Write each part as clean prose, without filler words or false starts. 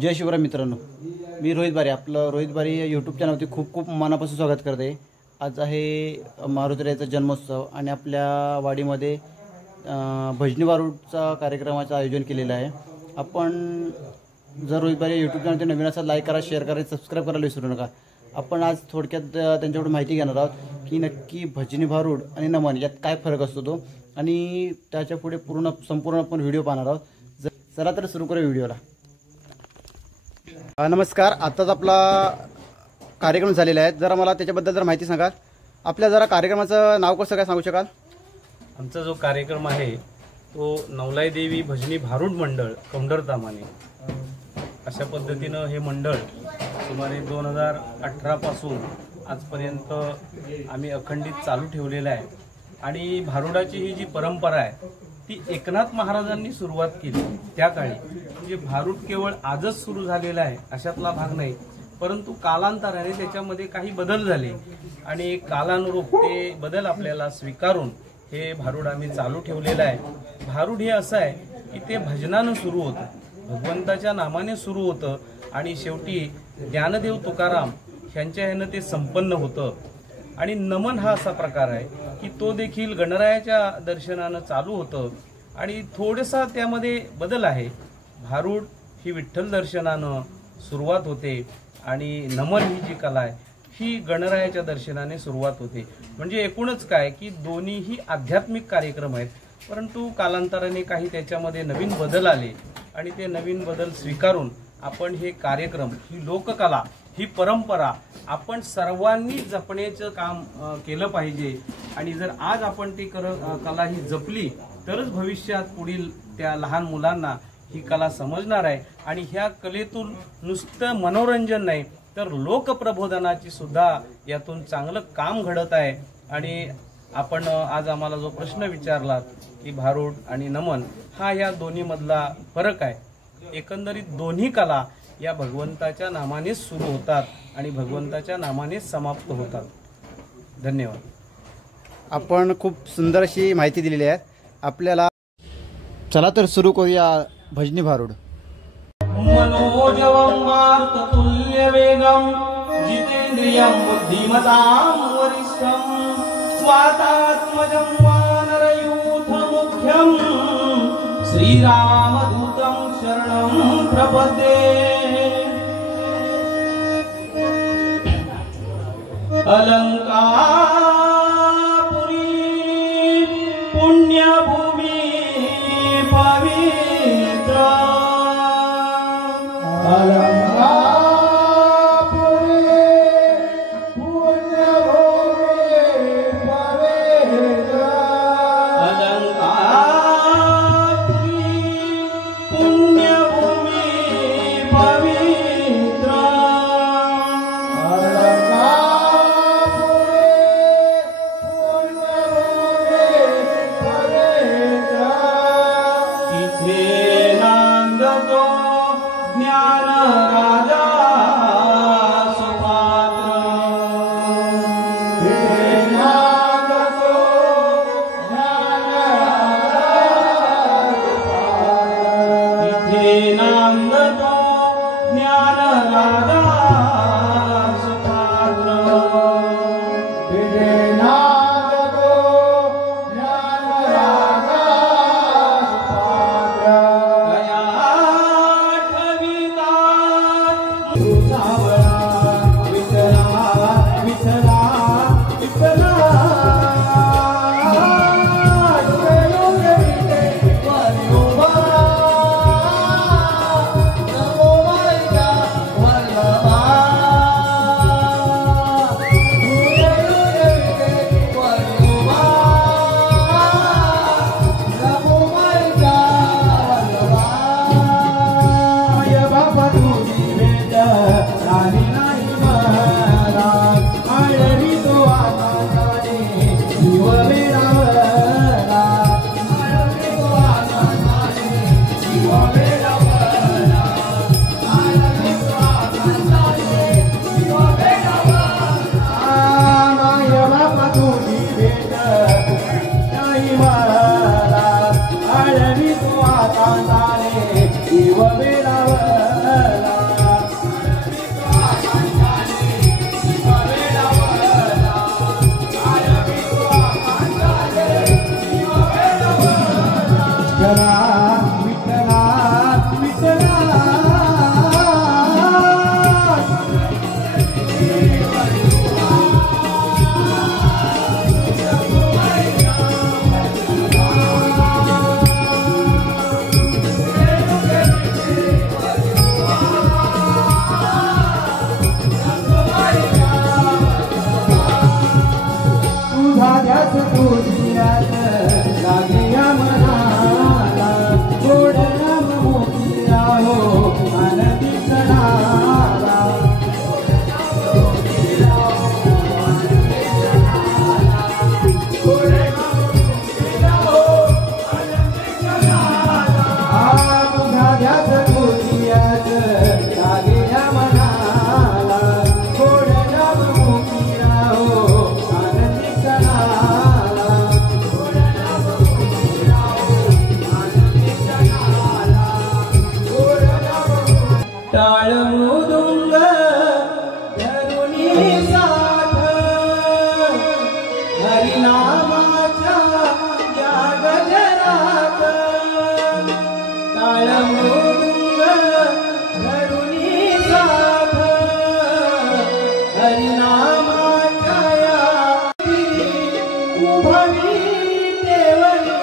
जय शिवराय मित्रांनो, मी रोहित बारे, आपलं रोहित बारे यूट्यूब चॅनलवरती खूप खूप मनापासून स्वागत करते। आज आहे मारुतीरायाचा जन्मोत्सव आणि आपल्या वाडीमध्ये भजनी वारूडचा कार्यक्रमाचं आयोजन केलेलं आहे। आपण जर रोहित बारे यूट्यूब चॅनलवरती नवीन असाल लाईक करा, शेअर करा, सबस्क्राईब करायला विसरू नका। आपण आज थोडक्यात त्यांच्याकडून माहिती घेणार आहोत की नक्की भजनी भारूड आणि नमन यात काय फरक असतो तो, आणि त्याच्या पुढे संपूर्ण आपण व्हिडिओ पाहणार आहोत। चला तर सुरू करूया व्हिडिओला। नमस्कार, आताच आपला कार्यक्रम झालेला आहे, जरा मला त्याच्याबद्दल जरा माहिती सांगा। आपल्या जरा कार्यक्रमाचं नाव कसं काय सांगू शकाल? आमचा जो कार्यक्रम आहे तो नवलाई देवी भजनी भारूड मंडळ कौंडरतामाने अशा पद्धतीनं हे मंडळ सुमारे 2018 पासून आजपर्यंत आम्ही अखंडित चालू ठेवलेलं आहे। आणि भारूडाची ही जी परंपरा आहे ती एकनाथ महाराजांनी सुरुवात केली त्या काळी। म्हणजे भारूड केवळ आजच सुरू झालेला आहे अशातला भाग नाही, परंतु कालांतराने त्याच्यामध्ये काही बदल झाले आणि कालानुरूप ते बदल आपल्याला स्वीकारून हे भारूड आम्ही चालू ठेवलेलं आहे। भारूड हे असं आहे की ते भजनानं सुरू होतं, भगवंताच्या नामाने सुरू होतं आणि शेवटी ज्ञानदेव तुकाराम यांच्या ह्यानं ते संपन्न होतं। आणि नमन हा असा प्रकार आहे की तो देखील गणरायाच्या दर्शनानं चालू होतं आणि थोडासा त्यामध्ये बदल आहे। भारूड ही विठ्ठल दर्शनानं सुरुवात होते आणि नमन ही जी कला आहे ही गणरायाच्या दर्शनाने सुरुवात होते। म्हणजे एकूणच काय की दोन्हीही आध्यात्मिक कार्यक्रम आहेत, परंतु कालांतराने काही त्याच्यामध्ये नवीन बदल आले आणि ते नवीन बदल स्वीकारून आपण हे कार्यक्रम, ही लोककला, ही परंपरा आपण सर्वांनी जपण्याचं काम केलं पाहिजे। आणि जर आज आपण ती कला ही जपली तरच भविष्यात पुढील त्या लहान मुलांना ही कला समजणार आहे आणि ह्या कलेतून नुसतं मनोरंजन नाही तर लोकप्रबोधनाची सुद्धा यातून चांगलं काम घडत आहे। आणि आपण आज आम्हाला जो प्रश्न विचारला की भारूड आणि नमन हा या दोन्ही मधला फरक आहे, एकंदरीत दोन्ही कला या भगवंताच्या नामाने सुरू होतात आणि भगवंताच्या नामाने समाप्त होतात। धन्यवाद। आपण खूप सुंदर अशी माहिती दिलेली आहे आपल्याला। चला तर सुरू करूया भजनी भारूड। मनोजवं मारुततुल्य वेगं जितेंद्रियं बुद्धिमतां वरिष्ठं स्वातात्मजं वानरयूथ मुख्यं श्रीरामदूतं शरणं प्रपद्ये। अलंकापुरी पुण्यभूमि पवित्र Bye. टाळ मृदुंग धरुणी साथ हरिनामाच्या या गजरात टाळ मृदुंग धरुणी साथ हरिनामाच्या या उभवी देवळी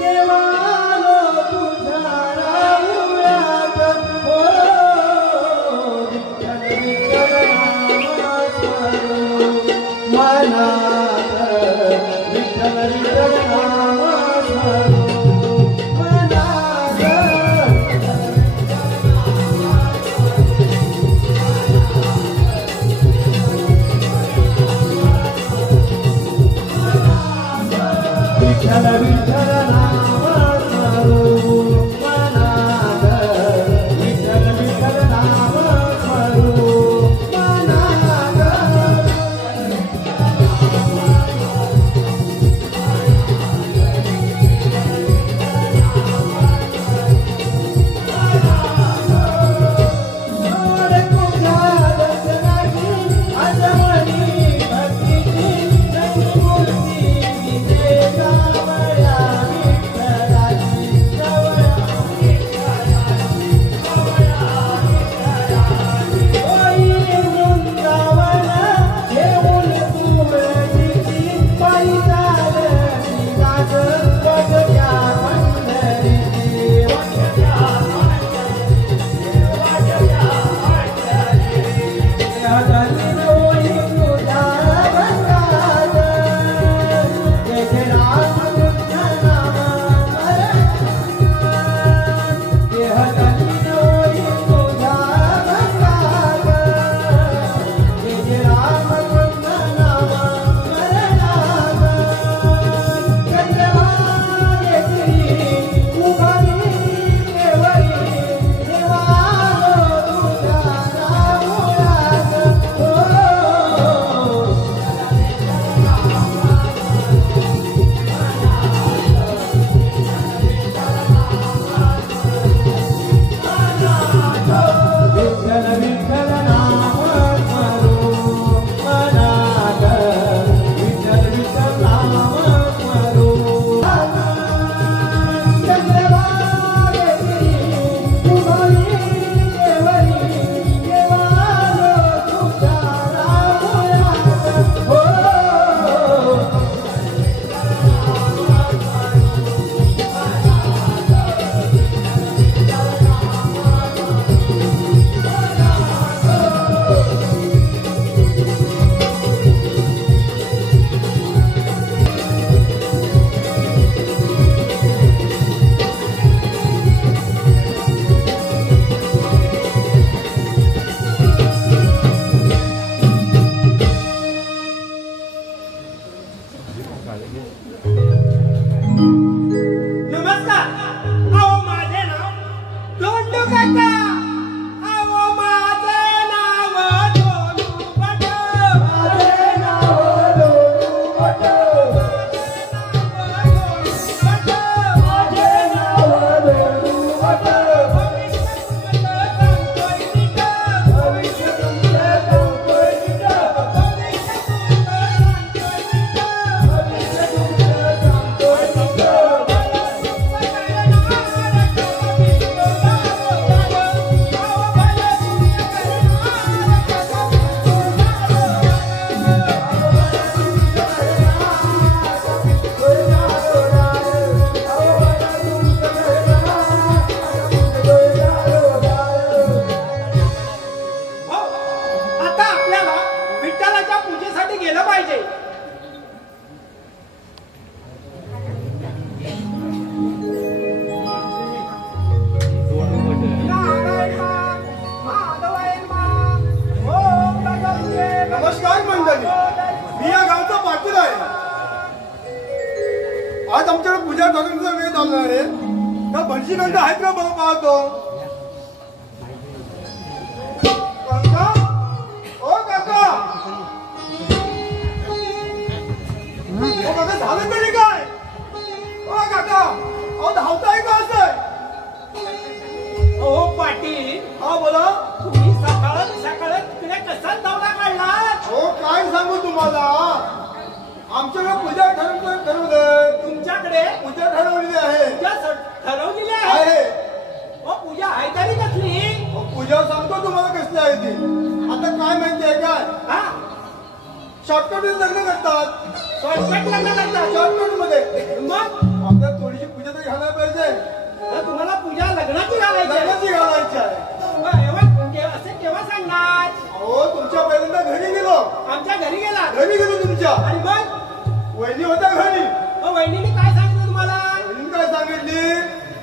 देवालो तुझ्या राहुल्यात हो विठ्ठल नाम स्मरू मनात विठ्ठल विठ्ठल नाम स्मरू मनात विठ्ठल विठ्ठल नाम स्मरू मनात विठ्ठल विठ्ठल नाम स्मरू मनात सोड तुझ्या दर्शनाची आजवणी भक्तीची रंगमूर्ती दिसे जावया विठ्ठलाची होई वृंदावन घेऊन तुळशीची पायी चालती गाज वाजत्या पंढरीची विठ्ठल विठ्ठल नाम स्मरू मनात विठ्ठल विठ्ठल नाम स्मरू चंद्रभागेची उभवी देवळी देवालो तुझ्या राहुल्यात हो नमस्कार. अहो माझे नाव धोंडू काका. अहो माझे नाव धोंडू भट. माझे नाव धोंडू भट. माझे नाव धोंडू भट. भविष्य तुमचं सांगतोय नीट. भविष्य तुमचं सांगतोय नीट. आता आपल्याला विठ्ठलाच्या पूजेसाठी गेलं पाहिजे. नमस्कार मंडळी, मी या गावचा पाटील आहे. आज आमच्याकडे पूजा करण्याचा वेळ झाला आहे. त्या भटजीकडे आहेत का बघ पाहतो. काका, ओ काका, ओ काका, झालं तरी काय? ओ काका, अहो धावताय का असं? ओ पाटील, हा बोला. पुढे पूजा ठरवलेली आहे. ठरवलेली आहे. आहे. पूजा आहे तरी कसली? पूजा सांगतो तुम्हाला कसली आहे ती. आता काय माहिती आहे काय? हा शॉर्टकट लग्न करतात. शॉर्टकट लग्न करतात. शॉर्टकट मध्ये मग आपल्याला थोडीशी पूजा तरी घालायला पाहिजे. तुम्हाला पूजा लग्नाची घालायची आहे. लग्नाची घालायची आहे. असे केव्हा सांगणार? अहो तुमच्या पहिल्यांदा घरी गेलो. आमच्या घरी गेला. घरी गेलो तुमच्या. आणि मग वहिनी होत्या घरी. वहिनीने काय सांगितलं तुम्हाला? वहिनी काय सांगितली?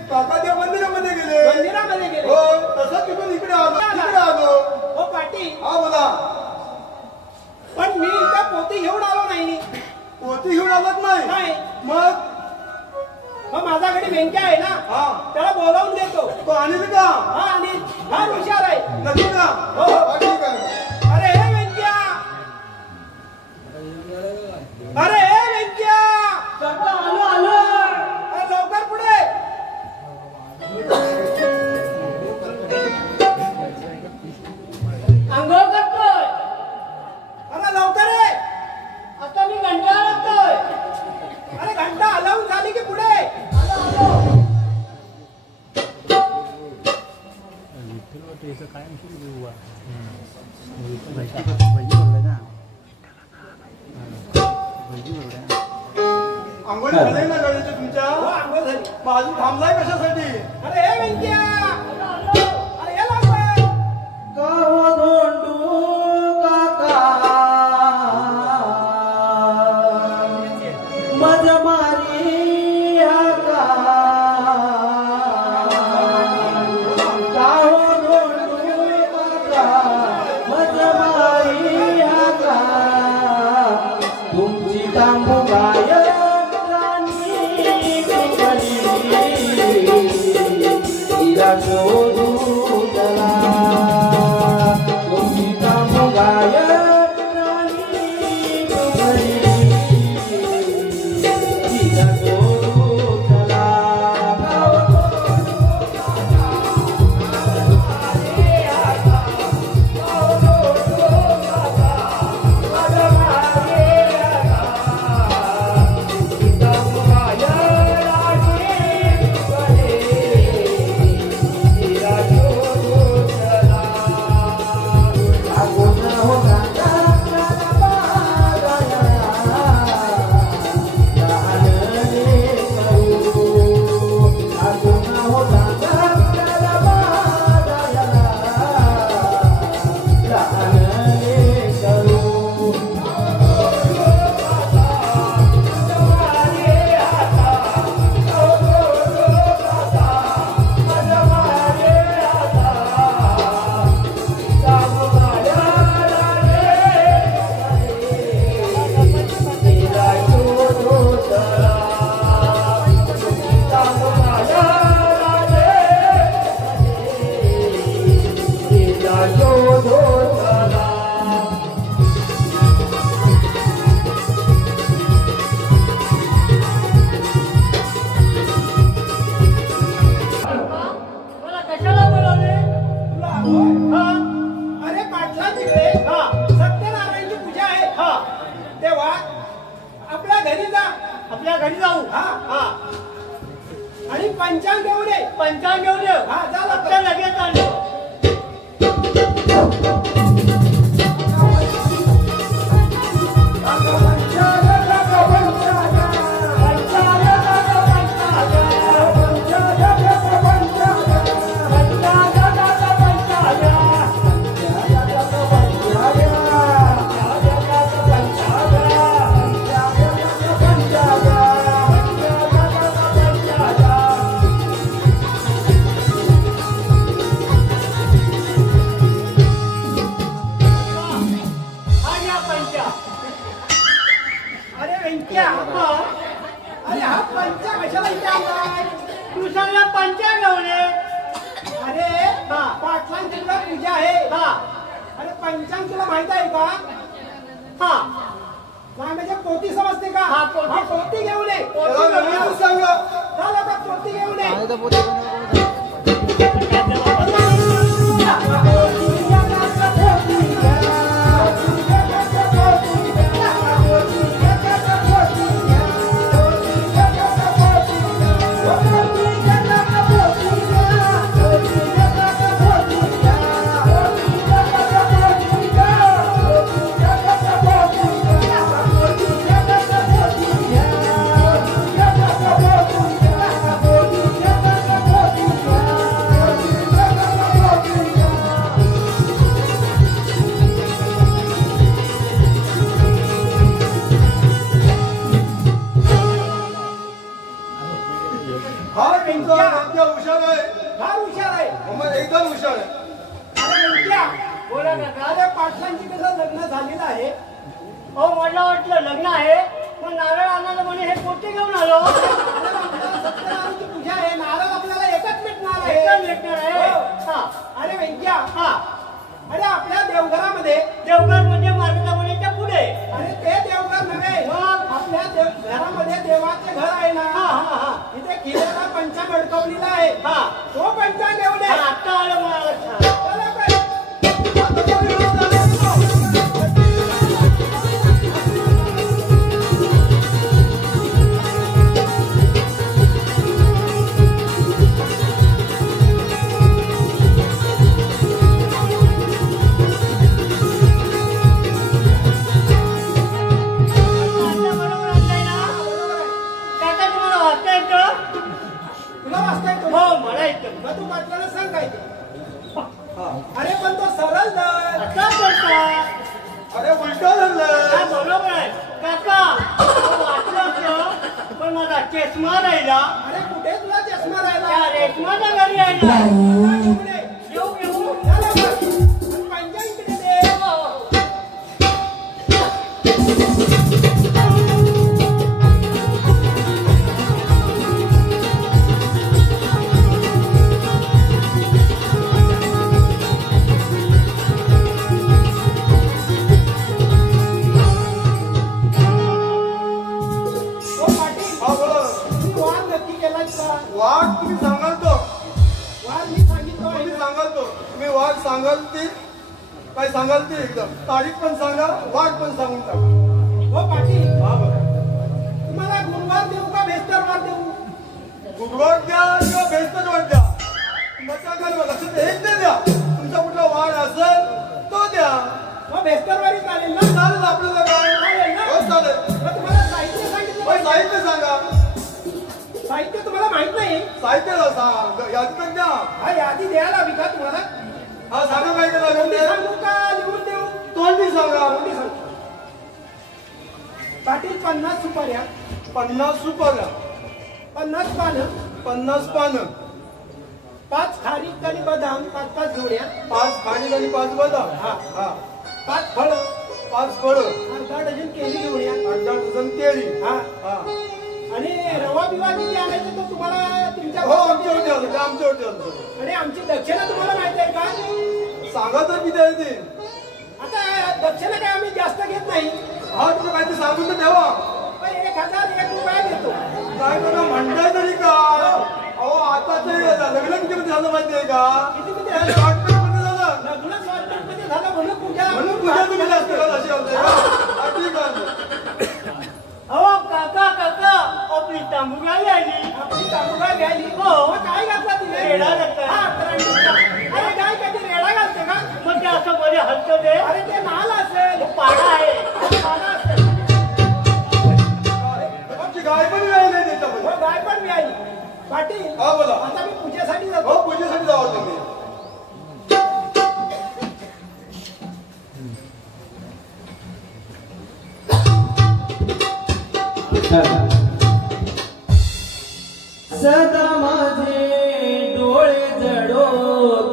काका त्या मंदिरामध्ये गेले. मंदिरामध्ये गेले. हो तसं तिथून इकडे आलो. हो पाटील. हा बोला. पण मी इथं पोती घेऊन आलो नाही. पोती घेऊन आलात नाही. नाही. मग माझा घरी व्यंक्या आहे ना. हा त्याला बोलावून देतो. तो अनिल का? हा आणि फार हुशार आहे. नक्की का? हो. हा, ठीक आहे. अरे हे व्यंक्या. अरे हे व्यंक्या. आलो. अरे लवकर पुढे. अंघोळ करतोय. अरे लवकर ये. आता मी घंटा लागतोय. अरे घंटा हलवून झाली की पुढे. आंघोळी झाली ना गाडीची तुमच्या? हो आंघोळ झाली. मग अजून थांबलाय कशासाठी? अरे हे व्यंक्या. अरे ये लवकर. तुमची तांबू गाय तिला शोधू चला. तुमची तांबू गाय तिला शोधू चला. मला कशाला बोलावले? अरे पाटला तिकडे सत्यनारायणची पूजा आहे. तेव्हा आपल्या घरी जा. आपल्या घरी जाऊ. आणि पंचांग घेऊन ये. पंचांग घेऊन ये. हा जा आपल्या लवकर. लगेच आलो. हा घ्या पंचा. अरे व्यंक्या. अरे हा पंचा कशाला इथे आणलाय? तू सांगला पंचा घेऊन ये. अरे पाटलांची तुला पूजा आहे. अरे पंचांग तुला माहित आहे का? काय म्हणजे पोती समजते का? हा, पोती. पोती घेऊन ये. त्याला व्यवस्थित सांगा. जा लवकर पोती घेऊन ये. आणि तर पोते Thank you. काका काका अरे पाटलांची कसं लग्न झालेलं आहे. हो मला वाटलं लग्न आहे पण नारळ आणायला म्हणे हे पोटे घेऊन आलो. सत्यनारायणची पूजा आहे. नारळ आपल्याला एकच मिळणार आहे. एकच भेटणार आहे. हो. हा अरे व्यंक्या, हा अरे आपल्या देवघरामध्ये, देवघर म्हणजे मार्गदर्शनाच्या पुढे. अरे ते देवघर नव्हे, मग आपल्या घरामध्ये देवाचे घर आहे ना. हा हा हा इथे खिलेला पंचांग अडकवलेला आहे. हा तो पंचांग घेऊन ये. आता आलं मला लक्षात. चला काय. आता बरोबर आणलंय ना? काका तुम्हाला वाचता येतं? तुला वाचता येतो? हो मला येतं. मग तू पाटलाला सांग काय ते. अरे पण तो सरळ दर. आता करता अरे उलट झालं. हा बरोबर आहे काका. हो, वाचलं असतं पण माझा चष्मा राहिला. अरे कुठे तुला चष्मा राहिला? त्या रेशमाच्या घरी राहिला. कुठे? येऊ येऊ चला बस. आणि पंचांग इकडे दे. हो पाटील, हा बोला. तुम्ही वाद नक्की केलात का? वाघ तुम्ही सांगाल तो. वाद मी सांगितलं आहे तुम्ही ना. सांगाल तो. तुम्ही वाघ सांगाल ते काय सांगाल ते एकदम तारीख पण सांगा, वाघ पण सांगून टाका. हो पाटील, हा बघा. तुम्हाला गुरुवार देऊ का बेस्तरवार देऊ? गुडवार द्या किंवा बेस्तरवार द्या. तुमच्या घरी लक्षात एक ते द्या. तुमचा कुठला वाढ असेल तो द्या. मग बेस्तरवारी चालेल ना? चालेल आपल्याला काय. चालेल ना? हो चालेल. मग तुम्हाला साहित्य सांगितलं पण पाहिजे. साहित्य सांगा. साहित्य तुम्हाला माहित नाही. साहित्य सांग. यादी तर द्या. हा यादी द्यायला हवी का तुम्हाला? हा सांगा काय केलं कोणती लागेल. सांगू का लिहून देऊ? तोंडी सांगा. कोणती सांगू? पाटील 50 सुपाऱ्या, 50 सुपाऱ्या, 50 पानं, 50 पानं, 5 खारीक आणि बदाम, 5 जोड्या, 5 खाणी आणि 5 बदाम. हा हा 5 फळं, 5 फळं, अर्धा डझन केळी घेऊन या. 8 डझन केळी. हा हा आणि रवा बिवा किती आणायचं तो तुम्हाला तुमच्या हो आमच्यावर द्याल. आमच्यावर द्याल. आणि आमची दक्षिणा तुम्हाला माहिती आहे का? सांगा तर किती आहे ते. आता दक्षिणा काय आम्ही जास्त घेत नाही. हा तुम्ही काहीतरी सांगून तर ठेवा. पण 1001 रुपया घेतो. काय बघा म्हणताय तरी काय. अहो आता ते लग्न किती झालं माहिती आहे का. किती झालं? शॉर्टकट झालं. लग्न स्वातंत्र्य झालं म्हणून पूजा म्हणून पूजा तुम्ही जास्त करत अशी होते का. हा, ठीक आहे. हो काका काका आपली तांबुगाई आली. आपली तांबुगा घ्यायली. हो. मग काय घातला तिने? रेडा घातला. हा, करंडीचा. अरे काय कधी रेडा घालते का? मग ते असं मध्ये हलतं ते. अरे ते नाल असेल. पाडा आहे. पाला असेल. आमची गाय पण मिळाली नाही त्याच्यामध्ये. हो, गाय पण मिळाली. पाटील, हा बोला. आता मी पूजेसाठी जातो. हो पूजेसाठी जावं तुम्ही. सदा माझे डोळे जडो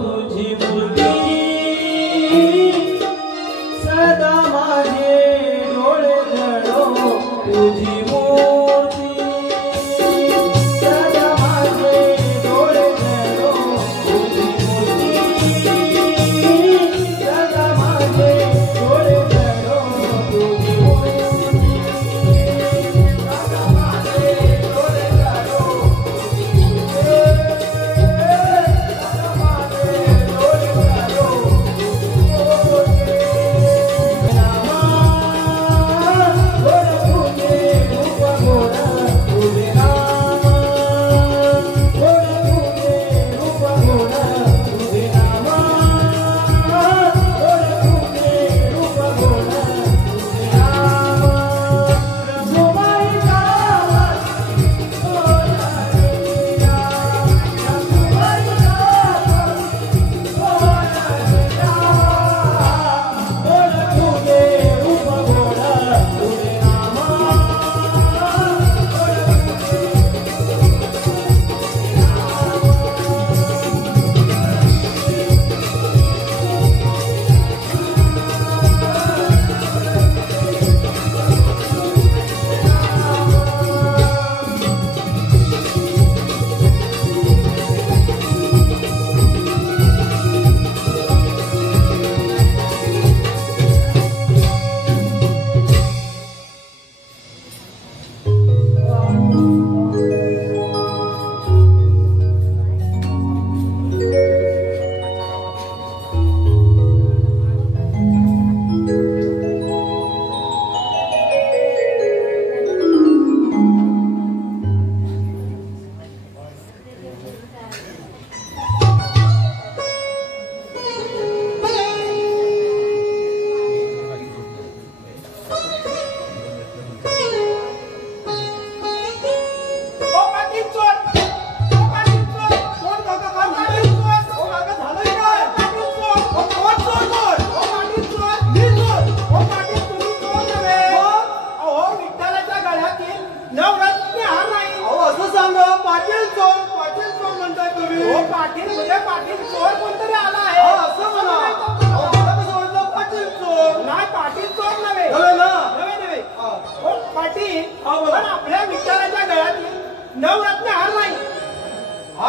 तुझी मूर्ती. सदा माझे डोळे जडो तुझी मूर्ती. सदा माझे डोळे जडो तुझी मूर्ती. सदा माझे डोळे जडो तुझी मूर्ती. सदा माझे डोळे जडो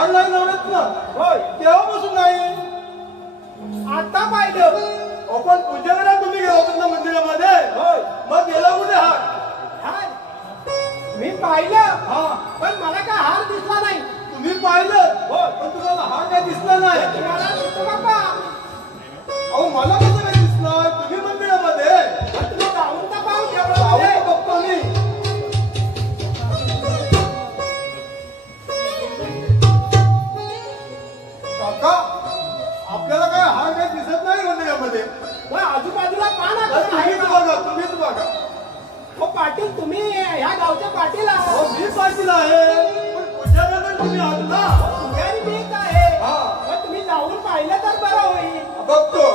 हार नाही लावण्यात ना होय तेव्हापासून नाही. आता पाहिलं आपण पूजा करायला तुम्ही गेला होता ना मंदिरामध्ये. होय मग गेला कुठे हार? हार मी पाहिलं हा पण मला काय हार दिसला नाही. तुम्ही पाहिलं पण तुम्हाला हार काय दिसला नाही. तुम्हाला दिसतो बाबा अहो मला कसं काय दिसणार? तुम्ही मंदिरामध्ये पण तुम्ही जाऊन तर पाहू अहो, तेवढं बघतो मी. काका आपल्याला काय हार काय दिसत नाही मंदिरामध्ये. मग आजूबाजूला पाहा ना तर कोण आहे तुम्हीच का? बघा तुम्हीच बघा. हो पाटील तुम्ही ह्या गावच्या पाटील अहो आहात. मी पाटील आहे पण पूजा करायला तुम्ही आहात ना. पुजारी मीच आहे हा. पण तुम्ही जाऊन पाहिलं तर बरं होईल. बघतो.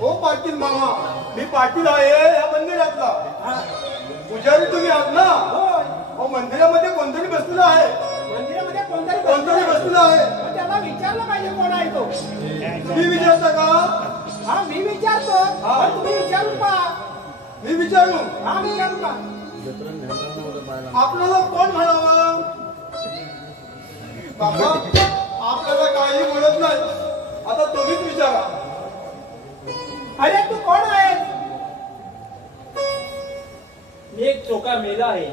हो पाटील मामा मी पाटील आहे या मंदिरातला. पुजारी तुम्ही आहात ना. होय अहो मंदिरामध्ये कोणतरी बसलेलं आहे. मंदिरामध्ये कोणतरी कोणतरी बसलेलं आहे. बसलेलं आहे. मग त्याला विचारलं पाहिजे कोण आहे तो. तुम्ही विचारता का? हा मी विचारतो हा. पण तुम्ही विचारून पहा. मी विचारू. हा विचारून पहा. आपल्याला कोण म्हणावं? काका आपल्याला काही बोलत नाही. आता तुम्हीच विचारा. अरे तू कोण आहे? मी एक चोका मेला आहे.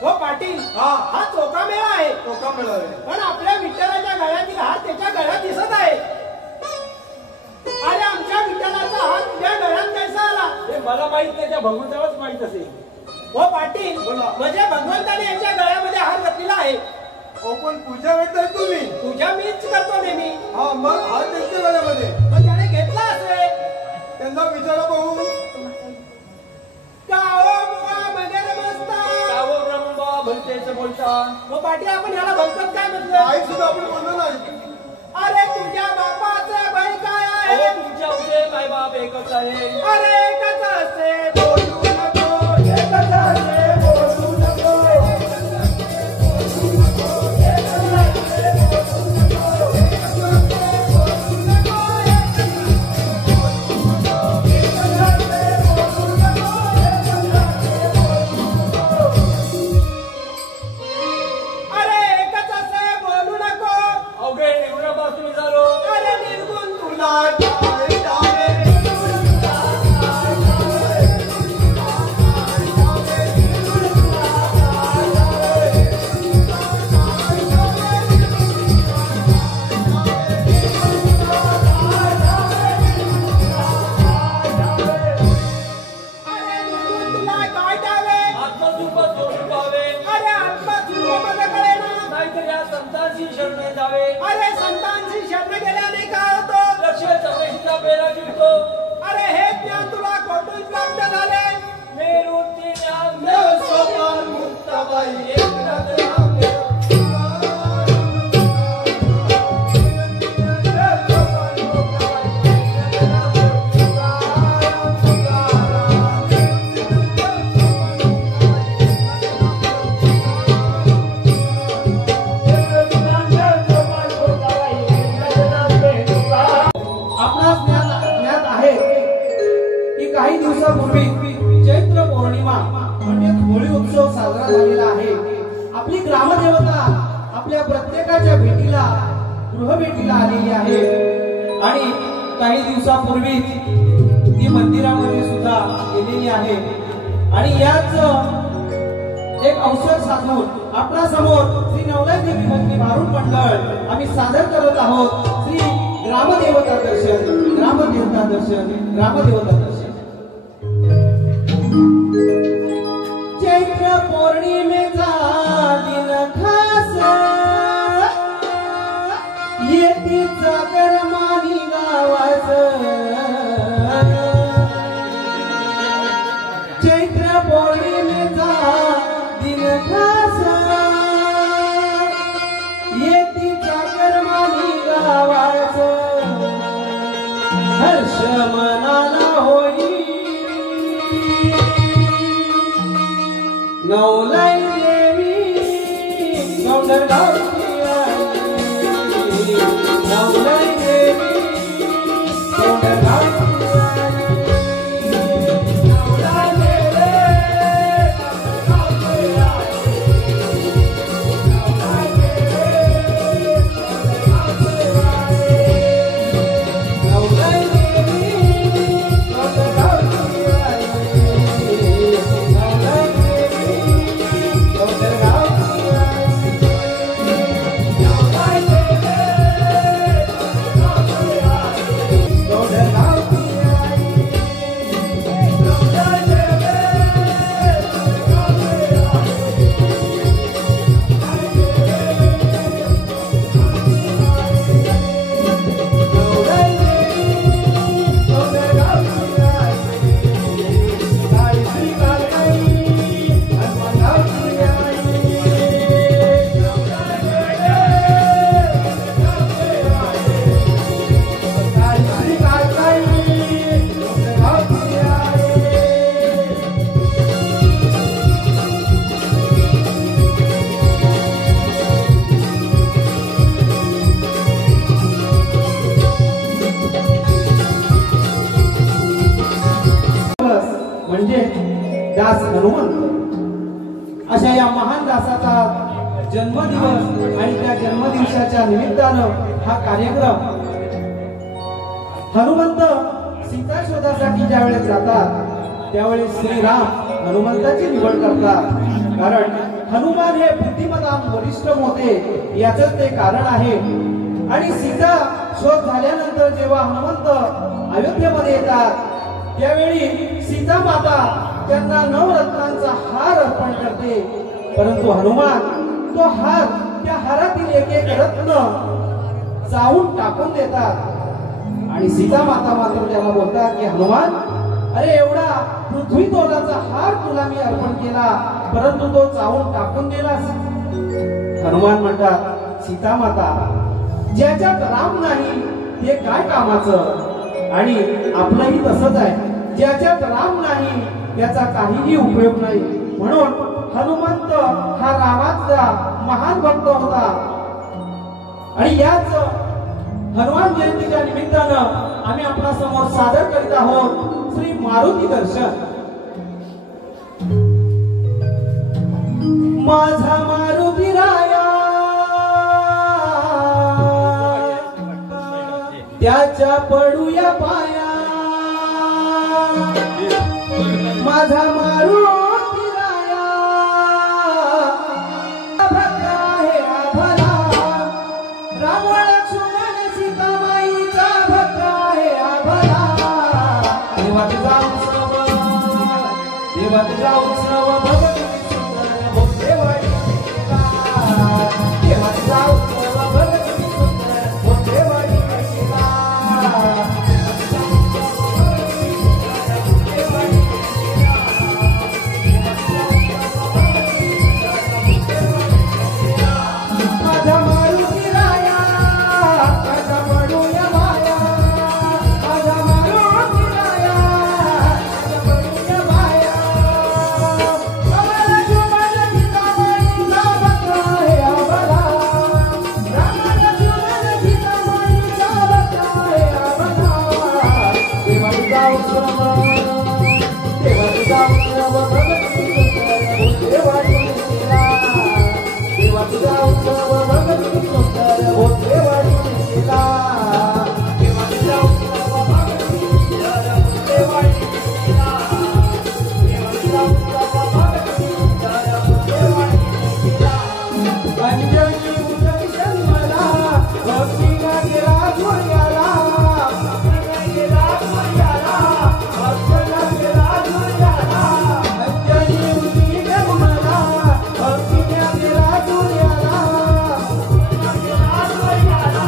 हो पाटील हा हा चोका मेळा आहे. तो का मिळाले? पण आपल्या विठ्ठलाच्या गळ्यातील हार त्याच्या गळ्यात दिसत आहे. अरे आमच्या विठ्ठलाचा हार तुझ्या गळ्यात कैसा आला? हे मला माहित नाही, त्या भगवंतालाच माहित असेल. हो पाटील बोला. म्हणजे भगवंताने यांच्या गळ्यामध्ये हार घातलेला आहे. अहो पण पूजा करताय तुम्ही. पूजा मीच करतो नेहमी. हा मग हात त्यांच्या गळ्यामध्ये. पण त्याने घेतला असेल त्यांना विचारा बघू. का हो बुवा वगैरे मस्त. कावो ब्रह्मा भलतेच बोलता. हो पाटील आपण याला भलतच काय म्हटलं? आई सुद्धा आपण बोललो नाही. अरे तुझ्या बापाचे बाई काय अहो आहे? तुमच्या उदे माय बाप एकच आहे. अरे एकच असते बोलू नको. एकच असते बोलू नको. अरे एकच असते बोलू नको. अवघे एवढ्या बाप तुम्ही झालो. अरे निर्गुण तुला टाळे, टाळे. अरे निर्गुण तुला काय द्यावे? आत्मस्वरूपात सोडून पाहावे. अरे आत्मा तुला मला कळेना. नाहीतर या संतांशी शरण जावे. अरे संतांची शरण गेल्याने काय होतं? लक्ष्मी चौकशीचा बेरा गिरतो. अरे हे ज्ञान तुला कोठून प्राप्त झाले? मेरूची ज्ञान देव सोपान मुक्ताबाई. एकनाथ राम देव. आपणास ज्ञात आहे की काही दिवसापूर्वी चैत्र पौर्णिमा म्हणजे होळी उत्सव साजरा झालेला आहे. आपली ग्रामदेवता आपल्या प्रत्येकाच्या भेटीला गृहभेटीला आलेली आहे आणि काही दिवसापूर्वी ती मंदिरामध्ये सुद्धा गेलेली आहे. आणि याच एक अवसर साधून आपल्या समोर श्री नवलाई देवी भजनी भारूड मंडळ आम्ही सादर करत आहोत. श्री ग्रामदेवता दर्शन, ग्रामदेवता दर्शन, ग्रामदेवता दर्शन. चैत्र पौर्णिमेचा दिन खास येती जागरमानी गावाच. चैत्र पौर्णिमेचा दिन खास येती जागरमानी गावाच. हर्ष मनाला होई नवलाई देवी गौंडरगावची आई. नवलाई देवी गौंडरगावची आई. नवलाई जन्मदिवस आणि त्या जन्मदिवसाच्या निमित्तानं हा कार्यक्रम हनुमंत सीता शोधासाठी ज्यावेळेस जातात त्यावेळेस श्रीराम हनुमंताची निवड करतात, कारण हनुमान हे बुद्धिमत्तान वरिष्ठ होते याच ते कारण आहे। आणि सीता शोध झाल्यानंतर जेव्हा हनुमंत अयोध्येमध्ये येतात त्यावेळी सीता माता त्यांना नवरत्नांचा हार अर्पण करते, परंतु हनुमान तो हार त्या हारातील एक एक रत्न जाऊन टाकून देतात आणि सीता माता मात्र त्याला बोलतात की हनुमान, अरे एवढा पृथ्वी तोलाचा हार तुला मी अर्पण केला परंतु तो चावून टाकून दिलास। हनुमान म्हणतात सीता माता, ज्याच्यात राम नाही ते काय कामाचं, आणि आपलंही तसंच आहे, ज्याच्यात राम नाही त्याचा काहीही उपयोग नाही। म्हणून हनुमंत हा रामाचा महान भक्त होता आणि याच हनुमान जयंतीच्या निमित्तानं आम्ही आपल्या समोर सादर करीत आहोत श्री मारुती दर्शन। माझा मारुती राया त्याच्या पडूया पाया, माझा मारुती राया भक्ता हे आभला, राम लक्ष्मण सीतामाईचा भक्ता हे आभला। देवात जाऊ सव, देवात जाऊ सव भगवती सुंदर भोगदेवाडी केला, देवात जाऊ सव भगवती सुंदर भोगदेवाडी केला। माझा मारुती राया त्याचा पडूया माया, माझा मारुती राया त्याचा पडूया माया। राम लक्ष्मण सीतामाईचा भक्त हे आभला, राम लक्ष्मण सीतामाईचा भक्त हे आभला। देवात जाऊ सव, देवात जाऊ सव भगवती सुंदर भोगदेवाडी केला, देवात जाऊ सव भगवती सुंदर भोगदेवाडी केला, देवात जाऊ सव भगवती सुंदर भोगदेवाडी केला, देवात जाऊ सव भगवती सुंदर भोगदेवाडी केला। अंजनी उदय जन्मला भक्तीला गेला जोड्याला, भक्तीला गेला जोड्याला, भक्तीला गेला जोड्याला। अंजनी उदय जन्मला भक्तीला गेला जोड्याला, भक्तीला गेला जोड्याला।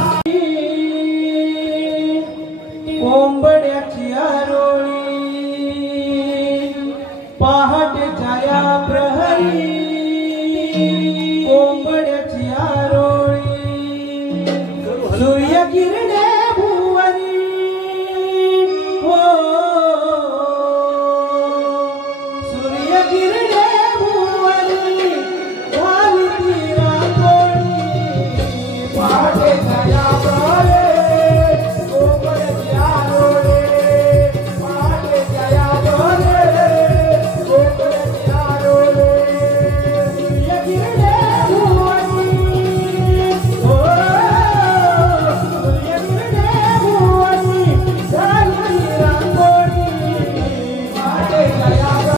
कोंबड्याची आरोळी पहाटेच्या या प्रहरी, कोंबड्याची आरोळी सूर्य किरण